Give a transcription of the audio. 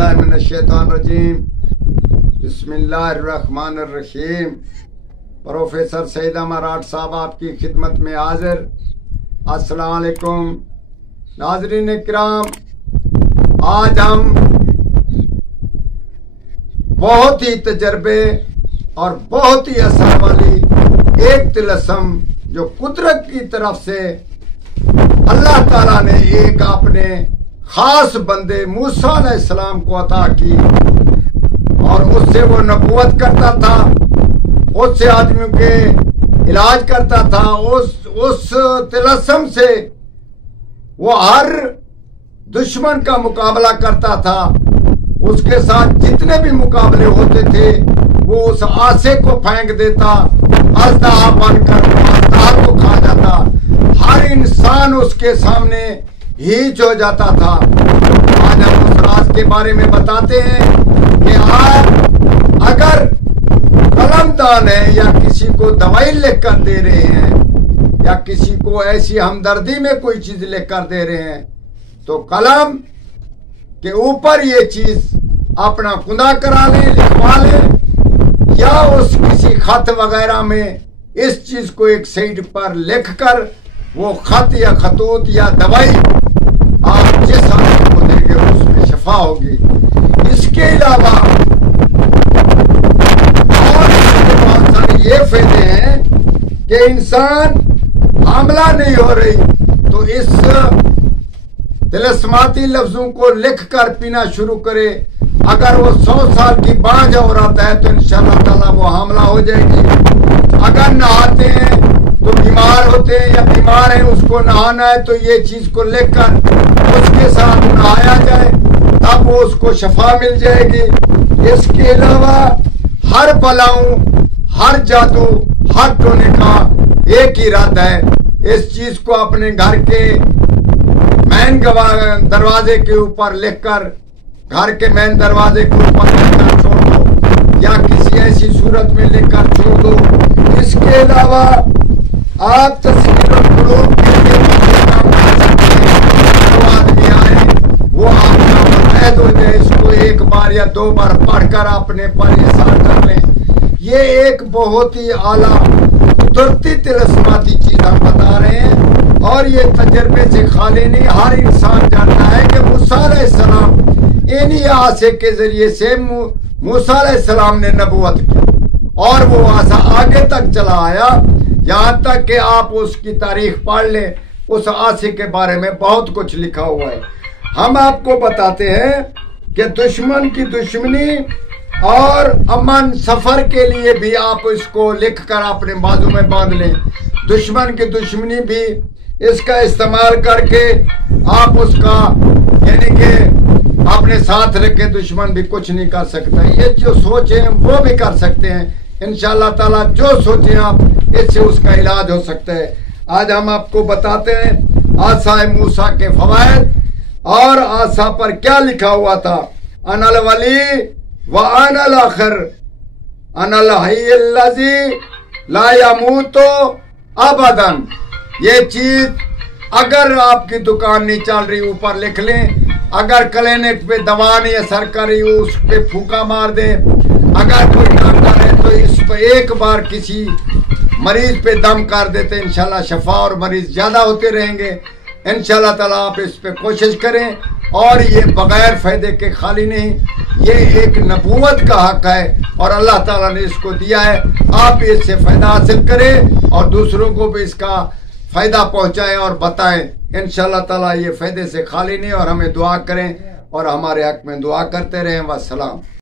बिस्मिल्लाह मिनश्शैतानिर्रजीम बिस्मिल्लाहिर्रहमानिर्रहीम। प्रोफेसर सईद मराठ साहब आपकी खिदमत में हाजिर। अस्सलाम वालेकुम नाज़रीन किराम, आज हम बहुत ही तजर्बे और बहुत ही असर वाली एक तिलस्म जो कुदरत की तरफ से अल्लाह ताला ने एक अपने खास बंदे मूसा अलैहिस्सलाम को अता की और उससे वो नबूवत करता था, उससे आदमियों के इलाज करता था। उस तिलस्म से वो हर दुश्मन का मुकाबला करता था। उसके साथ जितने भी मुकाबले होते थे वो उस आसे को फेंक देता, अज़दा बनकर अज़दा को खा जाता। हर इंसान उसके सामने हीच हो जाता था। आज हम उस राज के बारे में बताते हैं कि आप अगर कलमदान है या किसी को दवाई लिख कर दे रहे हैं या किसी को ऐसी हमदर्दी में कोई चीज लिख कर दे रहे हैं तो कलम के ऊपर ये चीज अपना खुदा करा लें, लिखवा लें, या उस किसी खत वगैरह में इस चीज को एक साइड पर लिख कर वो खत या खतूत या दवाई आप जिस आदमी को देंगे उसमें शफा होगी। इसके अलावा और बहुत सारे ये फायदे हैं कि इंसान हमला नहीं हो रही तो इस तिलस्माती लफ्जों को लिख कर पीना शुरू करे। अगर वो 100 साल की बांझ औरत है तो इंशाअल्लाह ताला वो हमला हो जाएगी। अगर नहाते हैं तो बीमार होते हैं या बीमार हैं उसको नहाना है तो ये चीज को लेकर उसके साथ नहाया जाए तब वो उसको शफा मिल जाएगी। इसके अलावा हर बलाओं, हर जादू, हर टोने का एक ही इरादा है। इस चीज को अपने घर के मेन दरवाजे के ऊपर लिखकर घर के मेन दरवाजे के ऊपर लिखकर छोड़ दो या किसी ऐसी सूरत में लिखकर छोड़ दो। इसके अलावा आप तस्वीरों के लिए काम कर सकते हैं। जो आदमी आए वो आपका मुतहद हो जाए, इसको एक बार या 2 बार पढ़कर अपने पर इसार कर लें। ये एक बहुत ही आला कुदरती तिलस्माती चीज हम बता रहे हैं और ये तजर्बे से खाली नहीं, हर इंसान जानता है कि मूसा अलैहिस्सलाम इन्हीं आसे के जरिए से मूसा अलैहिस्सलाम ने नबूवत की और वो आसा आगे तक चला आया, यहाँ तक कि आप उसकी तारीख पढ़ लें। उस आसे के बारे में बहुत कुछ लिखा हुआ है। हम आपको बताते हैं कि दुश्मन की दुश्मनी और अमन सफर के लिए भी आप इसको लिखकर अपने बाजू में बांध लें। दुश्मन की दुश्मनी भी इसका इस्तेमाल करके आप उसका यानी कि अपने साथ रख के दुश्मन भी कुछ नहीं कर सकता। ये जो सोचे वो भी कर सकते हैं इंशाअल्लाह ताला। जो सोचे आप इससे उसका इलाज हो सकता है। आज हम आपको बताते हैं आसा मूसा के फवायद और आसा पर क्या लिखा हुआ था। अनल वली व अनल आखिर अनल हय्युल्लज़ी ला यमूतु अबदन। ये चीज अगर आपकी दुकान नहीं चल रही ऊपर लिख लें। अगर क्लिनिक पे दवा नहीं असर कर रही उस पे फूका मार दें। अगर कोई डॉक्टर है तो इस पे एक बार किसी मरीज पे दम कर देते इंशाल्लाह शफा और मरीज ज्यादा होते रहेंगे। इंशाल्लाह ताला आप इस पे कोशिश करें और ये बगैर फायदे के खाली नहीं, ये एक नबूवत का हक है और अल्लाह ताला ने इसको दिया है। आप इससे फायदा हासिल करें और दूसरों को भी इसका फायदा पहुंचाएं और बताएं। इंशाअल्लाह ताला ये फायदे से खाली नहीं और हमें दुआ करें और हमारे हक में दुआ करते रहें। वस्सलाम।